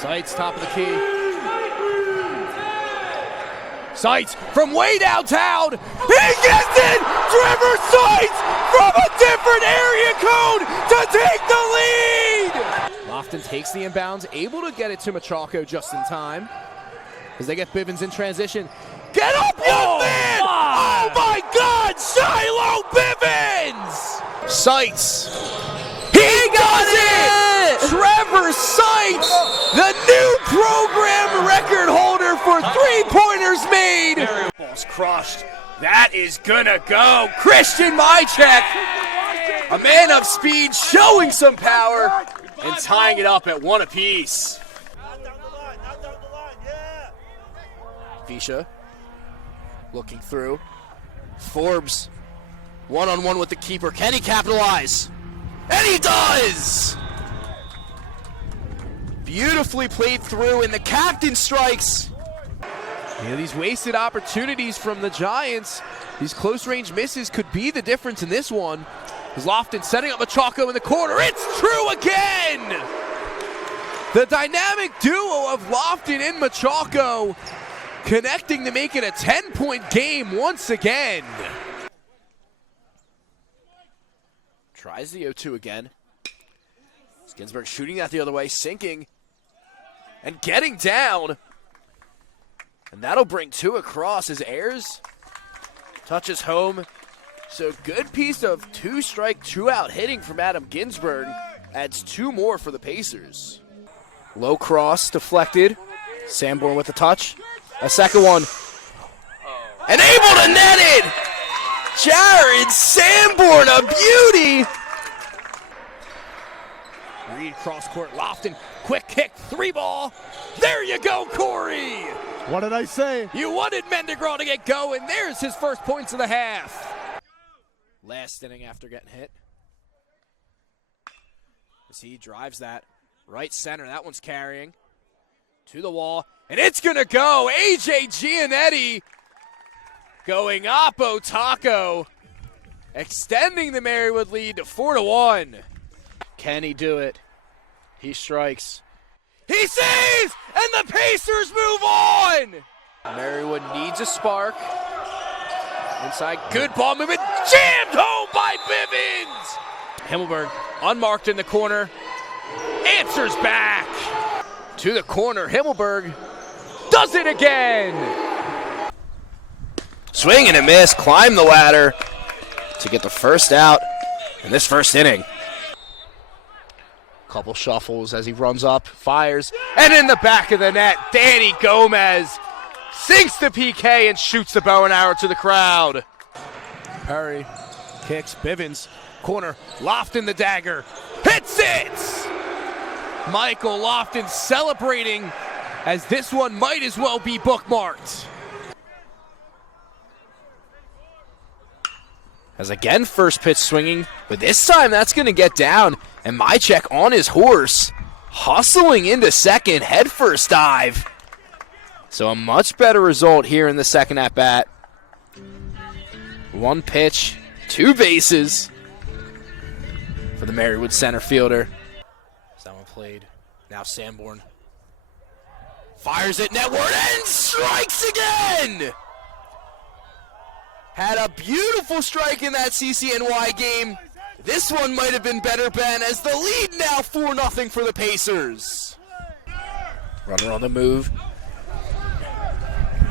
Sights, top of the key. Sights from way downtown. He gets it! Trevor Sights from a different area code to take the lead! Lofton takes the inbounds, able to get it to Machako just in time. As they get Bivens in transition. Get up, young man! Oh my God, Shiloh Bivens! Sights. He does it! Trevor Sights, the new program record holder for three-pointers made. Ball's crushed. That is gonna go. Christian Mychek, a man of speed, showing some power and tying it up at one apiece. Visha looking through. Forbes one-on-one with the keeper. Can he capitalize? And he does! Beautifully played through, and the captain strikes. You know, these wasted opportunities from the Giants, these close-range misses could be the difference in this one. As Lofton setting up Machako in the corner. It's true again! The dynamic duo of Lofton and Machako connecting to make it a 10-point game once again. Tries the 0-2 again. Ginsburg shooting that the other way, sinking and getting down. And that'll bring two across as Ayers touches home. So good piece of two-strike, two-out hitting from Adam Ginsburg. Adds two more for the Pacers. Low cross deflected. Sanborn with the touch. A second one. And able to net it! Jared Sanborn, a beauty! Reed cross court, Lofton, quick kick, three ball. There you go, Corey! What did I say? You wanted Mendigral to get going. There's his first points of the half. Last inning after getting hit. As he drives that right center, that one's carrying to the wall, and it's gonna go. AJ Giannetti going Oppo Taco, extending the Marywood lead to 4-1. Can he do it? He strikes. He saves, and the Pacers move on! Marywood needs a spark. Inside, good ball movement, jammed home by Bivens! Himmelberg, unmarked in the corner, answers back. To the corner, Himmelberg does it again! Swing and a miss, climb the ladder to get the first out in this first inning. Couple shuffles as he runs up, fires, and in the back of the net, Danny Gomez sinks the PK and shoots the bow and arrow to the crowd. Perry kicks, Bivens, corner, Lofton the dagger, hits it! Michael Lofton celebrating as this one might as well be bookmarked. As again, first pitch swinging, but this time that's going to get down. And Mychek on his horse, hustling into second, head first dive. So a much better result here in the second at bat. One pitch, two bases for the Marywood center fielder. That one played. Now Sanborn fires it netward and strikes again! Had a beautiful strike in that CCNY game. This one might have been better, Ben, as the lead now 4-0 for the Pacers. Runner on the move.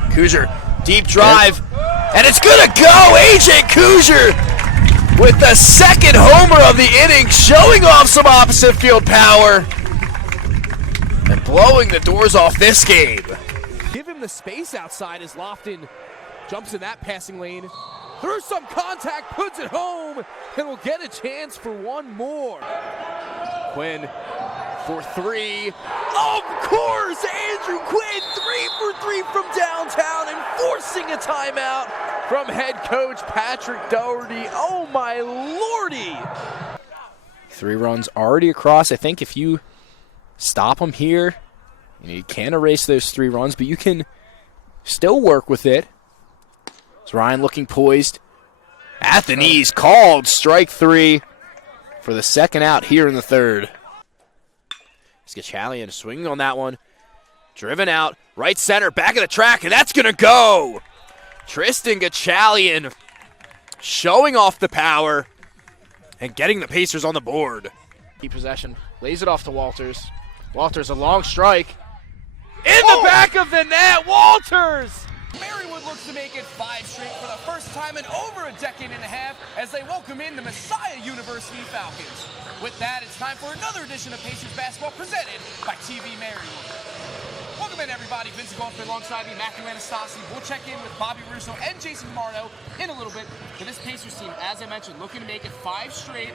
Kuzier, deep drive, and it's gonna go! AJ Kuzier with the second homer of the inning, showing off some opposite field power and blowing the doors off this game. Give him the space outside as Lofton jumps in that passing lane, through some contact, puts it home, and will get a chance for one more. Quinn for three. Of course, Andrew Quinn, 3 for 3 from downtown, and forcing a timeout from head coach Patrick Doherty. Oh my lordy! 3 runs already across. I think if you stop them here, you can't erase those 3 runs, but you can still work with it. It's Ryan looking poised. At the knees, called strike 3 for the second out here in the third. Skachalian swinging on that one. Driven out, right center, back of the track, and that's going to go. Tristan Gachalian showing off the power and getting the Pacers on the board. Keep possession, lays it off to Walters. Walters, a long strike. In the back of the net, Walters! Marywood looks to make it 5 straight for the first time in over a decade and a half as they welcome in the Messiah University Falcons. With that, it's time for another edition of Pacers Basketball presented by TV Marywood. Welcome in, everybody. Vincent Goldschmidt alongside me, Matthew Anastasi. We'll check in with Bobby Russo and Jason Marno in a little bit. For this Pacers team, as I mentioned, looking to make it 5 straight.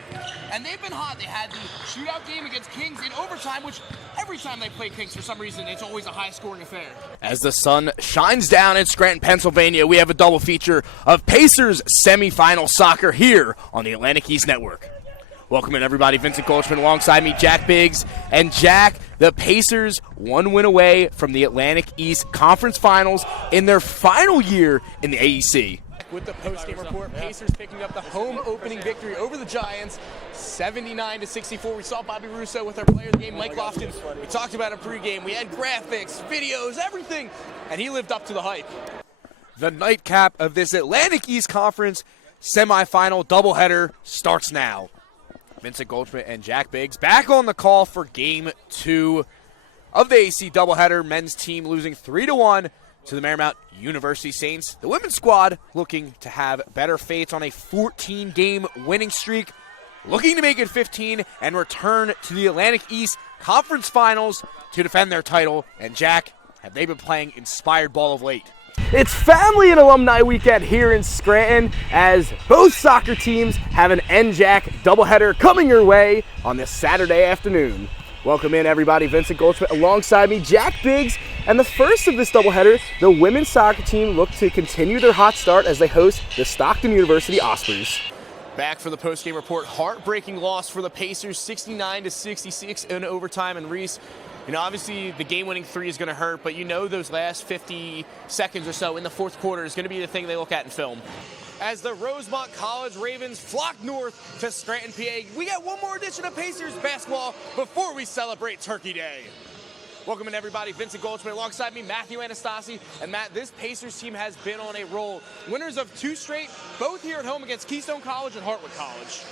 And they've been hot. They had the shootout game against Kings in overtime, which every time they play Kings, for some reason, it's always a high-scoring affair. As the sun shines down in Scranton, Pennsylvania, we have a double feature of Pacers semifinal soccer here on the Atlantic East Network. Welcome in, everybody. Vincent Goldschmidt alongside me, Jack Biggs. And Jack, the Pacers 1 win away from the Atlantic East Conference Finals in their final year in the AEC. With the post-game report, Pacers picking up the home opening victory over the Giants, 79-64. We saw Bobby Russo with our player of the game, Mike Lofton. We talked about it pregame. We had graphics, videos, everything, and he lived up to the hype. The nightcap of this Atlantic East Conference semifinal doubleheader starts now. Vincent Goldschmidt and Jack Biggs back on the call for Game 2 of the AC doubleheader. Men's team losing 3-1 to the Marywood University Saints. The women's squad looking to have better fates on a 14-game winning streak, looking to make it 15 and return to the Atlantic East Conference Finals to defend their title. And Jack, have they been playing inspired ball of late? It's Family and Alumni Weekend here in Scranton as both soccer teams have an NJAC doubleheader coming your way on this Saturday afternoon. Welcome in, everybody. Vincent Goldschmidt alongside me, Jack Biggs. And the first of this doubleheader, the women's soccer team look to continue their hot start as they host the Stockton University Ospreys. Back for the post-game report. Heartbreaking loss for the Pacers, 69-66 in overtime. And Reese, you know, obviously the game-winning 3 is going to hurt, but you know those last 50 seconds or so in the fourth quarter is going to be the thing they look at in film. As the Rosemont College Ravens flock north to Scranton, PA, we got one more edition of Pacers basketball before we celebrate Turkey Day. Welcome in, everybody. Vincent Goldschmidt alongside me, Matthew Anastasi. And Matt, this Pacers team has been on a roll. Winners of 2 straight, both here at home against Keystone College and Hartwood College.